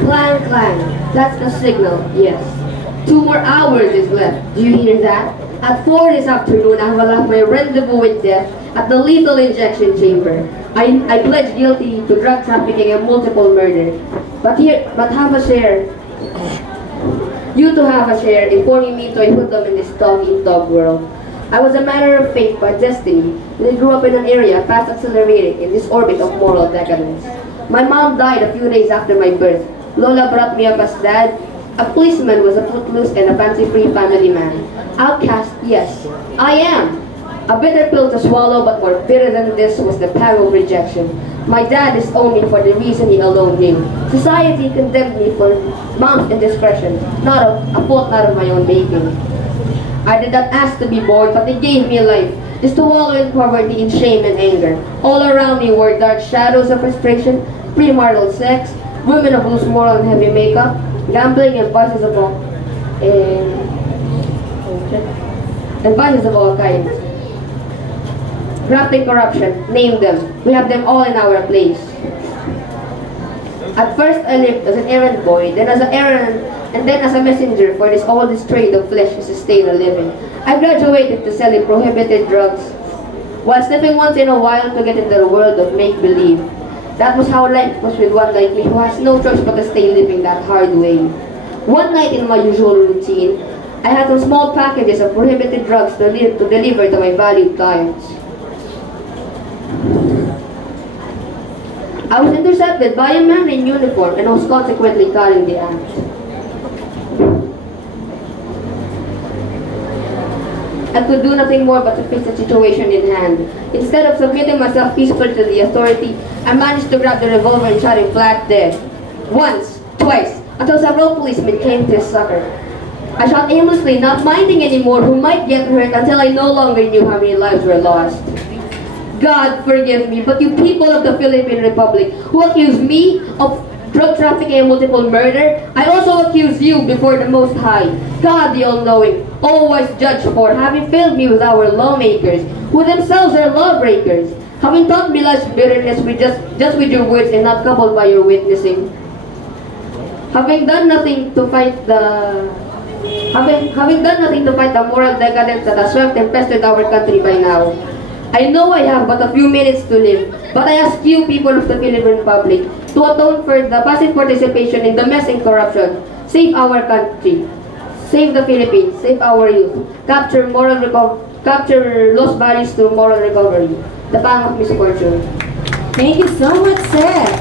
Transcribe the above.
Clang, clang. That's the signal, yes. 2 more hours is left. Do you hear that? At 4 this afternoon, I will have my rendezvous with death at the lethal injection chamber. I pledge guilty to drug trafficking and multiple murder. But have a share. You to have a share in forming me to a hoodlum in this dog-eat-dog world. I was a matter of fate by destiny, and I grew up in an area fast accelerating in this orbit of moral decadence. My mom died a few days after my birth. Lola brought me up as dad. A policeman was a footloose and a fancy-free family man. Outcast, yes, I am. A bitter pill to swallow, but more bitter than this was the pang of rejection. My dad disowned me for the reason he alone knew. Society condemned me for mom's indiscretion, a fault not of my own making. I did not ask to be born, but they gave me life, just to wallow in poverty, in shame and anger. All around me were dark shadows of frustration, premarital sex, women of loose moral and heavy makeup, gambling and vices of all kinds. Grafting, corruption, name them. We have them all in our place. At first I lived as an errand boy, then as an errand, and then as a messenger for this oldest trade of flesh to sustain a living. I graduated to selling prohibited drugs, while sniffing once in a while to get into the world of make-believe. That was how life was with one like me who has no choice but to stay living that hard way. One night in my usual routine, I had some small packages of prohibited drugs to deliver to my valued clients. I was intercepted by a man in uniform and was consequently caught in the act. I could do nothing more but to face the situation in hand. Instead of submitting myself peacefully to the authority, I managed to grab the revolver and shot him flat dead. Once, twice, until several policemen came to his succor. I shot aimlessly, not minding anymore who might get hurt, until I no longer knew how many lives were lost. God forgive me, but you people of the Philippine Republic who accuse me of drug trafficking and multiple murder, I also accuse you before the Most High, God the All-Knowing, always judge for having failed me with our lawmakers, who themselves are lawbreakers, having taught me life's bitterness with just with your words and not coupled by your witnessing. Having done nothing to fight the moral decadence that has swept and pestered our country by now. I know I have but a few minutes to live, but I ask you, people of the Philippine Republic, to atone for the passive participation in the mess and corruption. Save our country. Save the Philippines. Save our youth. Capture lost values through moral recovery. The pang of misfortune. Thank you so much, Seth.